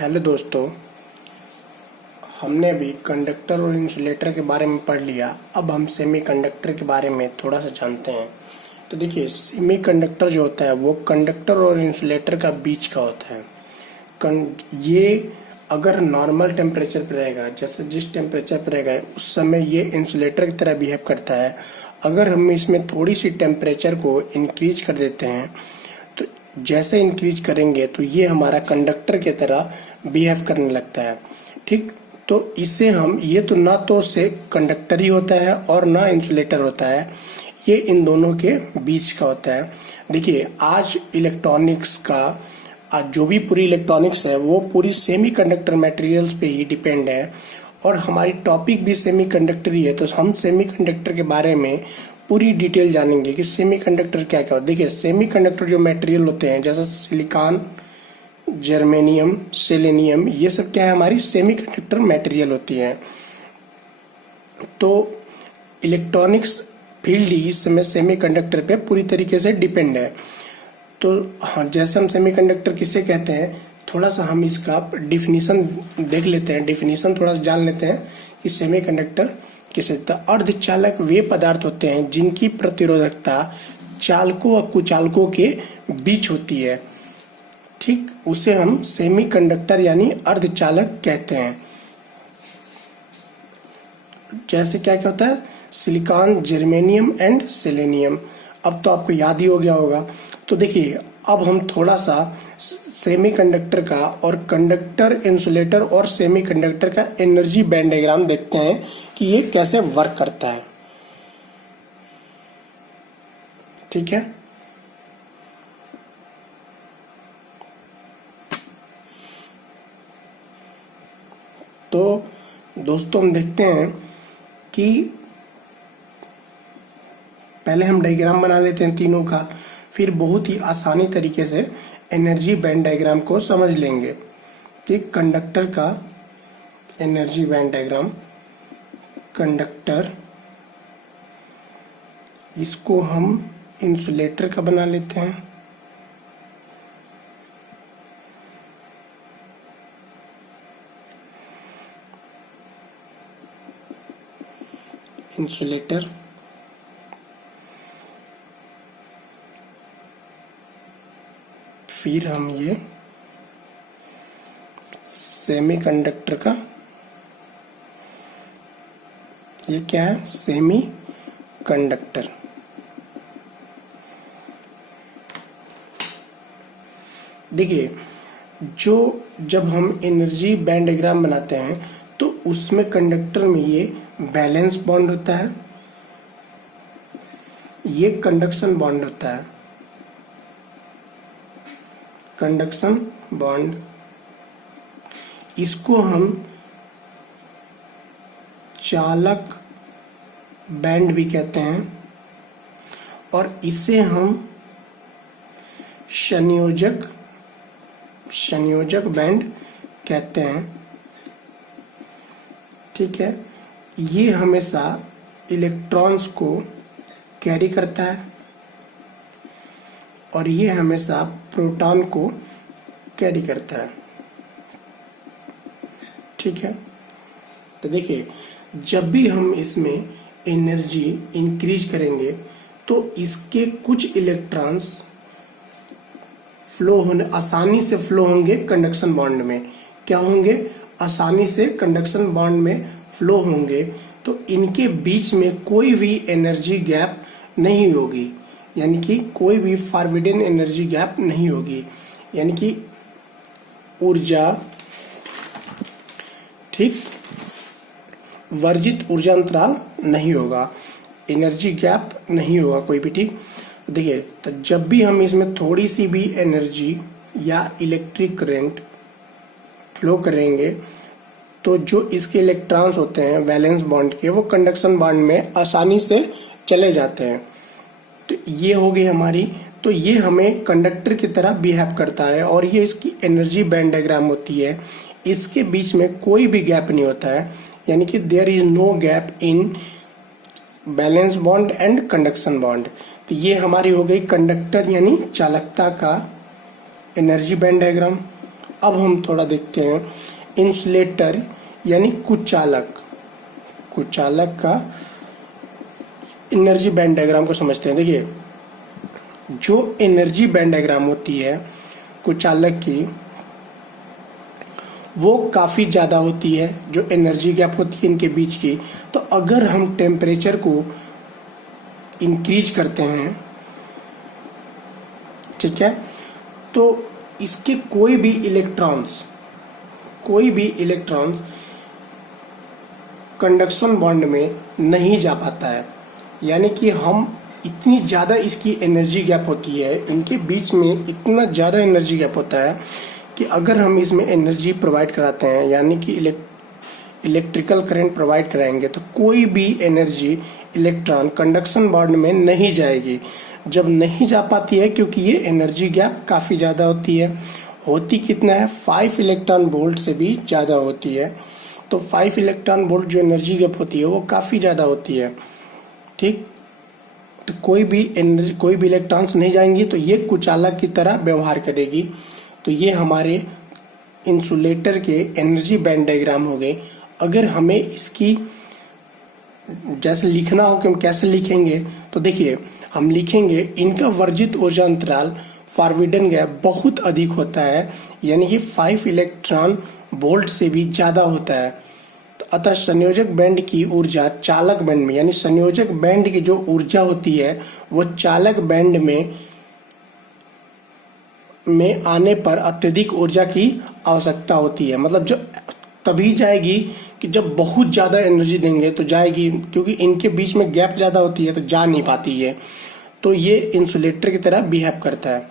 Hello दोस्तों, हमने अभी कंडक्टर और इंसुलेटर के बारे में पढ़ लिया। अब हम सेमीकंडक्टर के बारे में थोड़ा सा जानते हैं। तो देखिए, सेमीकंडक्टर जो होता है वो कंडक्टर और इंसुलेटर का बीच का होता है। ये अगर नॉर्मल टेम्परेचर पर रहेगा, जैसे जिस टेम्परेचर पर रहेगा उस समय ये इंसुलेटर की तरह बिहेव करता है। अगर हम इसमें थोड़ी सी टेम्परेचर को इंक्रीज कर देते हैं तो जैसे इंक्रीज करेंगे तो ये हमारा कंडक्टर की तरह बिहेव करने लगता है। ठीक, तो इससे हम ये तो ना तो से कंडक्टर ही होता है और ना इंसुलेटर होता है, ये इन दोनों के बीच का होता है। देखिए, आज इलेक्ट्रॉनिक्स का जो भी पूरी इलेक्ट्रॉनिक्स है वो पूरी सेमीकंडक्टर मटेरियल्स पे ही डिपेंड है और हमारी टॉपिक भी सेमीकंडक्टर ही है। तो हम सेमीकंडक्टर के बारे में पूरी डिटेल जानेंगे कि सेमीकंडक्टर क्या क्या होता है। देखिए, सेमीकंडक्टर जो मटेरियल होते हैं जैसे सिलिकॉन, जर्मेनियम, सेलेनियम, ये सब क्या है, हमारी सेमीकंडक्टर मटेरियल होती है। तो इलेक्ट्रॉनिक्स फील्ड ही इस समय सेमीकंडक्टर पे पूरी तरीके से डिपेंड है। तो हाँ, जैसे हम सेमीकंडक्टर किसे कहते हैं, थोड़ा सा हम इसका डिफिनीशन देख लेते हैं, डिफिनीशन थोड़ा सा जान लेते हैं कि सेमीकंडक्टर किसे। अर्धचालक वे पदार्थ होते हैं जिनकी प्रतिरोधकता चालकों और कुचालकों के बीच होती है। ठीक, उसे हम सेमीकंडक्टर यानी अर्धचालक कहते हैं। जैसे क्या क्या होता है, सिलिकॉन, जर्मेनियम एंड सेलेनियम। अब तो आपको याद ही हो गया होगा। तो देखिए, अब हम थोड़ा सा सेमीकंडक्टर का और कंडक्टर, इंसुलेटर और सेमीकंडक्टर का एनर्जी बैंड डायग्राम देखते हैं कि ये कैसे वर्क करता है। ठीक है, तो दोस्तों हम देखते हैं कि पहले हम डायग्राम बना लेते हैं तीनों का, फिर बहुत ही आसानी तरीके से एनर्जी बैंड डायग्राम को समझ लेंगे कि कंडक्टर का एनर्जी बैंड डायग्राम, कंडक्टर, इसको हम इंसुलेटर का बना लेते हैं। इंसुलेटर, फिर हम ये सेमीकंडक्टर का, ये क्या है, सेमी कंडक्टर। देखिए, जब हम एनर्जी बैंड डायग्राम बनाते हैं तो उसमें कंडक्टर में ये वैलेंस बॉन्ड होता है, ये कंडक्शन बॉन्ड होता है, कंडक्शन बॉन्ड। इसको हम चालक बैंड भी कहते हैं और इसे हम संयोजक बैंड कहते हैं। ठीक है, ये हमेशा इलेक्ट्रॉन्स को कैरी करता है और ये हमेशा प्रोटॉन को कैरी करता है। ठीक है, तो देखिए, जब भी हम इसमें एनर्जी इंक्रीज करेंगे तो इसके कुछ इलेक्ट्रॉन्स फ्लो होने, आसानी से फ्लो होंगे कंडक्शन बॉन्ड में। क्या होंगे, आसानी से कंडक्शन बॉन्ड में फ्लो होंगे। तो इनके बीच में कोई भी एनर्जी गैप नहीं होगी, यानी कि कोई भी फॉरबिडन एनर्जी गैप नहीं होगी, यानी कि ऊर्जा, ठीक, वर्जित ऊर्जा अंतराल नहीं होगा, एनर्जी गैप नहीं होगा कोई भी। ठीक, देखिए, तो जब भी हम इसमें थोड़ी सी भी एनर्जी या इलेक्ट्रिक करंट फ्लो करेंगे तो जो इसके इलेक्ट्रॉन्स होते हैं वैलेंस बॉन्ड के, वो कंडक्शन बॉन्ड में आसानी से चले जाते हैं। तो ये हो गई हमारी, तो ये हमें कंडक्टर की तरह बिहेव करता है और ये इसकी एनर्जी बैंड डायग्राम होती है। इसके बीच में कोई भी गैप नहीं होता है, यानी कि there is no gap in valence band and conduction band. तो ये हमारी हो गई कंडक्टर यानी चालकता का एनर्जी बैंड डायग्राम। अब हम थोड़ा देखते हैं इंसुलेटर यानी कुचालक। कुचालक का एनर्जी बैंड डायग्राम को समझते हैं। देखिए, जो एनर्जी बैंड डायग्राम होती है कुचालक की, वो काफ़ी ज़्यादा होती है, जो एनर्जी गैप होती है इनके बीच की। तो अगर हम टेम्परेचर को इंक्रीज करते हैं, ठीक है, तो इसके कोई भी इलेक्ट्रॉन्स कंडक्शन बॉन्ड में नहीं जा पाता है। यानी कि हम इतनी ज़्यादा इसकी एनर्जी गैप होती है, इनके बीच में इतना ज़्यादा एनर्जी गैप होता है कि अगर हम इसमें एनर्जी प्रोवाइड कराते हैं, यानी कि इलेक्ट्रिकल करंट प्रोवाइड कराएंगे, तो कोई भी एनर्जी इलेक्ट्रॉन कंडक्शन बॉन्ड में नहीं जाएगी। जब नहीं जा पाती है क्योंकि ये एनर्जी गैप काफ़ी ज़्यादा होती है। होती कितना है, 5 इलेक्ट्रॉन वोल्ट से भी ज़्यादा होती है। तो 5 इलेक्ट्रॉन वोल्ट जो एनर्जी गैप होती है वो काफ़ी ज़्यादा होती है, ठीक। तो कोई भी इलेक्ट्रॉन्स नहीं जाएंगी, तो ये कुचालक की तरह व्यवहार करेगी। तो ये हमारे इंसुलेटर के एनर्जी बैंड डायग्राम हो गए। अगर हमें इसकी जैसे लिखना हो कि हम कैसे लिखेंगे, तो देखिए हम लिखेंगे इनका वर्जित ऊर्जा अंतराल फॉरबिडन गैप बहुत अधिक होता है, यानी कि 5 इलेक्ट्रॉन वोल्ट से भी ज़्यादा होता है। तो अतः संयोजक बैंड की ऊर्जा चालक बैंड में, यानी संयोजक बैंड की जो ऊर्जा होती है वो चालक बैंड में आने पर अत्यधिक ऊर्जा की आवश्यकता होती है। मतलब जो तभी जाएगी कि जब बहुत ज़्यादा एनर्जी देंगे तो जाएगी, क्योंकि इनके बीच में गैप ज़्यादा होती है तो जा नहीं पाती है। तो ये इंसुलेटर की तरह बिहेव करता है।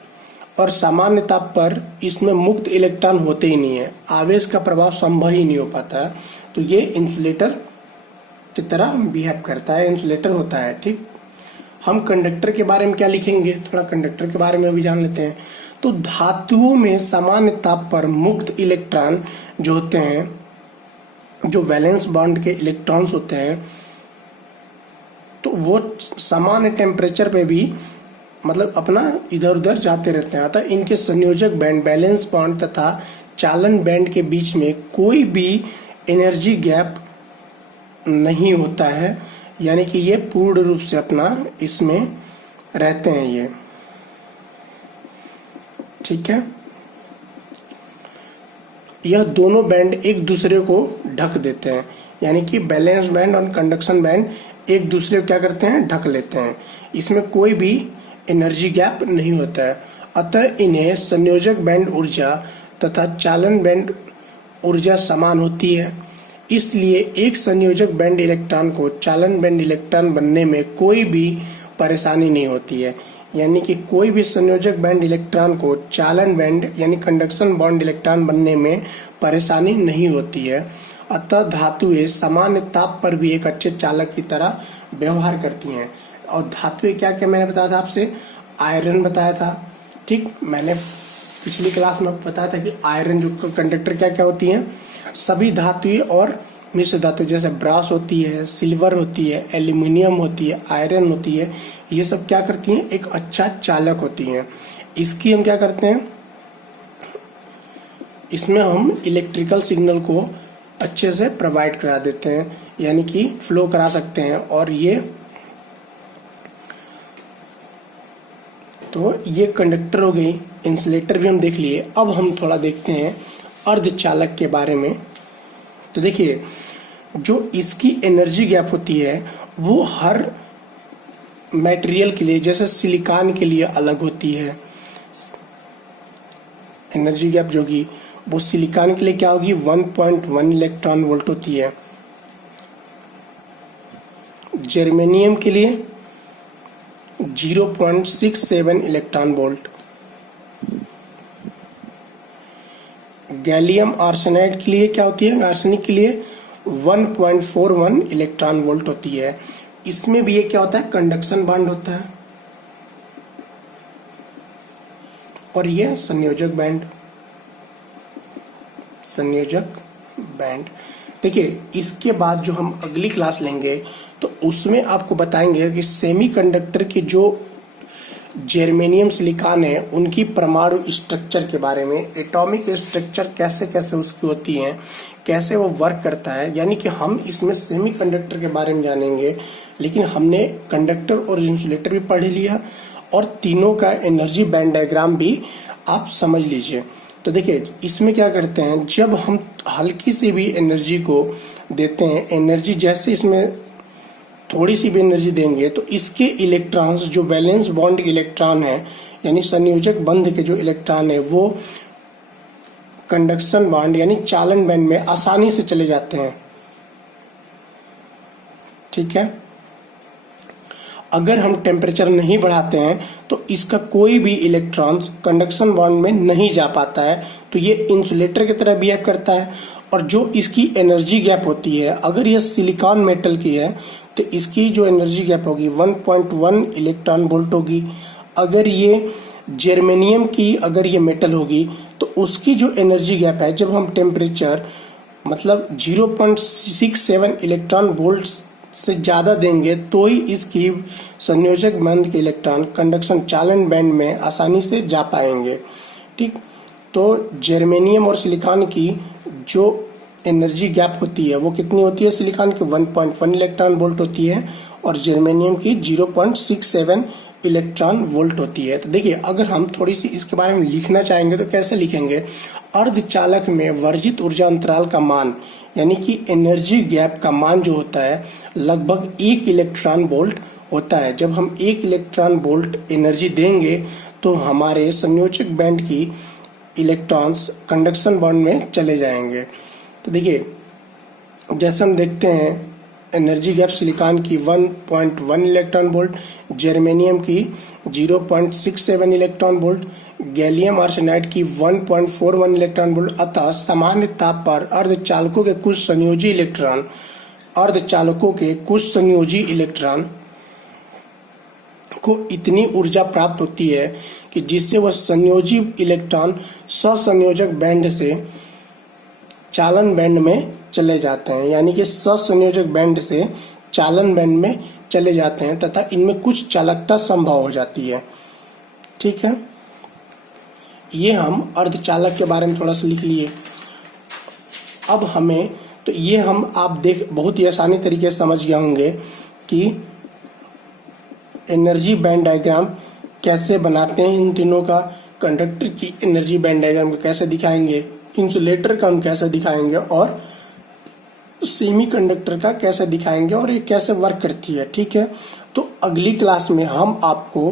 और सामान्य ताप पर इसमें मुक्त इलेक्ट्रॉन होते ही नहीं है, आवेश का प्रभाव संभव ही नहीं हो पाता है। तो ये इंसुलेटर की तरह बिहेव करता है, इंसुलेटर होता है, ठीक। हम कंडक्टर के बारे में क्या लिखेंगे, थोड़ा कंडक्टर के बारे में भी जान लेते हैं। तो धातुओं में सामान्य ताप पर मुक्त इलेक्ट्रॉन जो होते हैं, जो वैलेंस बॉन्ड के इलेक्ट्रॉन्स होते हैं, तो वो सामान्य टेम्परेचर पे भी मतलब अपना इधर उधर जाते रहते हैं। अतः इनके संयोजक बैंड, बैलेंस बॉन्ड तथा चालन बैंड के बीच में कोई भी एनर्जी गैप नहीं होता है, यानी कि ये पूर्ण रूप से अपना इसमें रहते हैं ये, ठीक है। यह दोनों बैंड एक दूसरे को ढक देते हैं, यानी कि बैलेंस बैंड और कंडक्शन बैंड एक दूसरे को क्या करते हैं, ढक लेते हैं। इसमें कोई भी एनर्जी गैप नहीं होता है। अतः इन्हें संयोजक बैंड ऊर्जा तथा चालन बैंड ऊर्जा समान होती है। इसलिए एक संयोजक बैंड इलेक्ट्रॉन को चालन बैंड इलेक्ट्रॉन बनने में कोई भी परेशानी नहीं होती है। यानी कि कोई भी संयोजक बैंड इलेक्ट्रॉन को चालन बैंड यानी कंडक्शन बॉन्ड इलेक्ट्रॉन बनने में परेशानी नहीं होती है। अतः धातुएं सामान्य ताप पर भी एक अच्छे चालक की तरह व्यवहार करती हैं। और धातुएं क्या क्या मैंने बताया था आपसे, आयरन बताया था, ठीक। मैंने पिछली क्लास में बताया था कि आयरन जो कंडक्टर क्या क्या होती हैं, सभी धातुएं और मिश्र धातु जैसे ब्रास होती है, सिल्वर होती है, एल्यूमिनियम होती है, आयरन होती है, ये सब क्या करती हैं, एक अच्छा चालक होती हैं। इसकी हम क्या करते हैं, इसमें हम इलेक्ट्रिकल सिग्नल को अच्छे से प्रोवाइड करा देते हैं, यानी कि फ्लो करा सकते हैं। और ये कंडक्टर हो गई, इंसुलेटर भी हम देख लिए। अब हम थोड़ा देखते हैं अर्धचालक के बारे में। तो देखिए, जो इसकी एनर्जी गैप होती है वो हर मटेरियल के लिए, जैसे सिलिकॉन के लिए अलग होती है एनर्जी गैप, जो कि वो सिलिकॉन के लिए क्या होगी, 1.1 इलेक्ट्रॉन वोल्ट होती है। जर्मेनियम के लिए 0.67 इलेक्ट्रॉन वोल्ट, गैलियम आर्सेनाइड के लिए क्या होती है, आर्सेनिक के लिए 1.41 इलेक्ट्रॉन वोल्ट होती है। इसमें भी ये क्या होता है, कंडक्शन बॉन्ड होता है। और ये संयोजक बैंड। देखिए, इसके बाद जो हम अगली क्लास लेंगे तो उसमें आपको बताएंगे कि सेमीकंडक्टर की जर्मेनियम सिलिकॉन है उनकी परमाणु स्ट्रक्चर के बारे में, एटॉमिक स्ट्रक्चर कैसे कैसे उसकी होती है, कैसे वो वर्क करता है, यानी कि हम इसमें सेमीकंडक्टर के बारे में जानेंगे। लेकिन हमने कंडक्टर और इंसुलेटर भी पढ़ लिया और तीनों का एनर्जी बैंड डायग्राम भी आप समझ लीजिए। तो देखिए इसमें क्या करते हैं, जब हम हल्की सी भी एनर्जी को देते हैं, एनर्जी जैसे इसमें थोड़ी सी भी एनर्जी देंगे तो इसके इलेक्ट्रॉन्स जो वैलेंस बॉन्ड के इलेक्ट्रॉन है यानी संयोजक बंध के जो इलेक्ट्रॉन है वो कंडक्शन बॉन्ड यानी चालन बैंड में आसानी से चले जाते हैं। ठीक है, अगर हम टेम्परेचर नहीं बढ़ाते हैं तो इसका कोई भी इलेक्ट्रॉन्स कंडक्शन बॉन्ड में नहीं जा पाता है, तो ये इंसुलेटर की तरह बिहेव करता है। और जो इसकी एनर्जी गैप होती है, अगर ये सिलिकॉन मेटल की है तो इसकी जो एनर्जी गैप होगी 1.1 इलेक्ट्रॉन वोल्ट होगी। अगर ये जर्मेनियम की अगर ये मेटल होगी तो उसकी जो एनर्जी गैप है, जब हम टेम्परेचर मतलब 0.67 इलेक्ट्रॉन वोल्ट से ज्यादा देंगे तो ही इसकी संयोजक बंध के इलेक्ट्रॉन कंडक्शन चालन बैंड में आसानी से जा पाएंगे। ठीक, तो जर्मेनियम और सिलिकॉन की जो एनर्जी गैप होती है वो कितनी होती है, सिलिकॉन की 1.1 इलेक्ट्रॉन वोल्ट होती है और जर्मेनियम की 0.67 इलेक्ट्रॉन वोल्ट होती है। तो देखिए अगर हम थोड़ी सी इसके बारे में लिखना चाहेंगे तो कैसे लिखेंगे, अर्धचालक में वर्जित ऊर्जा अंतराल का मान यानी कि एनर्जी गैप का मान जो होता है लगभग 1 इलेक्ट्रॉन वोल्ट होता है। जब हम 1 इलेक्ट्रॉन वोल्ट एनर्जी देंगे तो हमारे संयोजक बैंड की इलेक्ट्रॉन्स कंडक्शन बॉन्ड में चले जाएंगे। तो देखिए जैसे हम देखते हैं एनर्जी गैप सिलिकॉन की 1.1 इलेक्ट्रॉन वोल्ट, जर्मेनियम की 0.67 इलेक्ट्रॉन वोल्ट, गैलियम आर्सेनाइड की 1.41 इलेक्ट्रॉन वोल्ट। अतः सामान्य ताप पर अर्धचालकों के कुछ संयोजी इलेक्ट्रॉन को इतनी ऊर्जा प्राप्त होती है कि जिससे वह संयोजी इलेक्ट्रॉन ससंयोजक बैंड से चालन बैंड में चले जाते हैं, यानी कि ससंयोजक बैंड से चालन बैंड में चले जाते हैं तथा इनमें कुछ चालकता संभव हो जाती है। ठीक है, ये हम अर्धचालक के बारे में थोड़ा सा लिख लिए। अब हमें तो ये हम आप देख बहुत ही आसानी तरीके से समझ गए होंगे कि एनर्जी बैंड डायग्राम कैसे बनाते हैं इन तीनों का। कंडक्टर की एनर्जी बैंड डायग्राम को कैसे दिखाएंगे, इंसुलेटर का हम कैसे दिखाएंगे और सेमीकंडक्टर का कैसे दिखाएंगे और ये कैसे वर्क करती है। ठीक है, तो अगली क्लास में हम आपको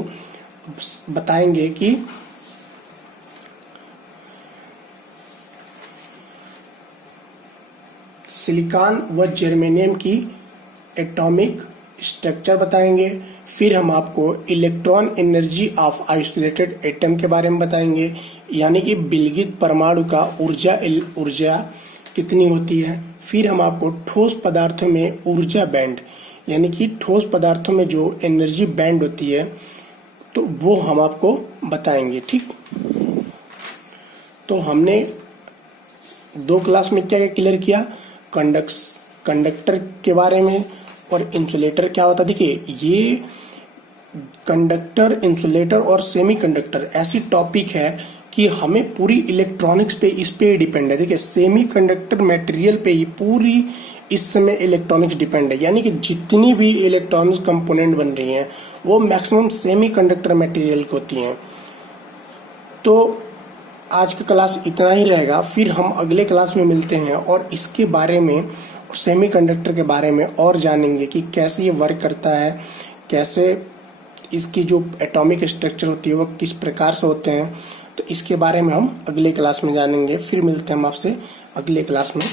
बताएंगे कि सिलिकॉन व जर्मेनियम की एटॉमिक स्ट्रक्चर बताएंगे। फिर हम आपको electron energy of isolated atom के बारे में बताएंगे, यानी कि विलगित परमाणु का ऊर्जा कितनी होती है। फिर हम आपको ठोस पदार्थों में ऊर्जा बैंड यानी कि ठोस पदार्थों में जो एनर्जी बैंड होती है तो वो हम आपको बताएंगे। ठीक, तो हमने 2 क्लास में क्या क्या क्लियर किया, कंडक्टर के बारे में और इंसुलेटर क्या होता है। देखिए ये कंडक्टर, इंसुलेटर और सेमीकंडक्टर ऐसी टॉपिक है कि हमें पूरी इलेक्ट्रॉनिक्स पे इस पे डिपेंड है। देखिए सेमीकंडक्टर मटेरियल पे ही पूरी इस समय इलेक्ट्रॉनिक्स डिपेंड है, यानी कि जितनी भी इलेक्ट्रॉनिक्स कंपोनेंट बन रही हैं वो मैक्सिमम सेमीकंडक्टर मटेरियल की होती हैं। तो आज का क्लास इतना ही रहेगा, फिर हम अगले क्लास में मिलते हैं और इसके बारे में सेमीकंडक्टर के बारे में और जानेंगे कि कैसे ये वर्क करता है, कैसे इसकी जो एटॉमिक स्ट्रक्चर होती है वो किस प्रकार से होते हैं। तो इसके बारे में हम अगले क्लास में जानेंगे। फिर मिलते हैं हम आपसे अगले क्लास में।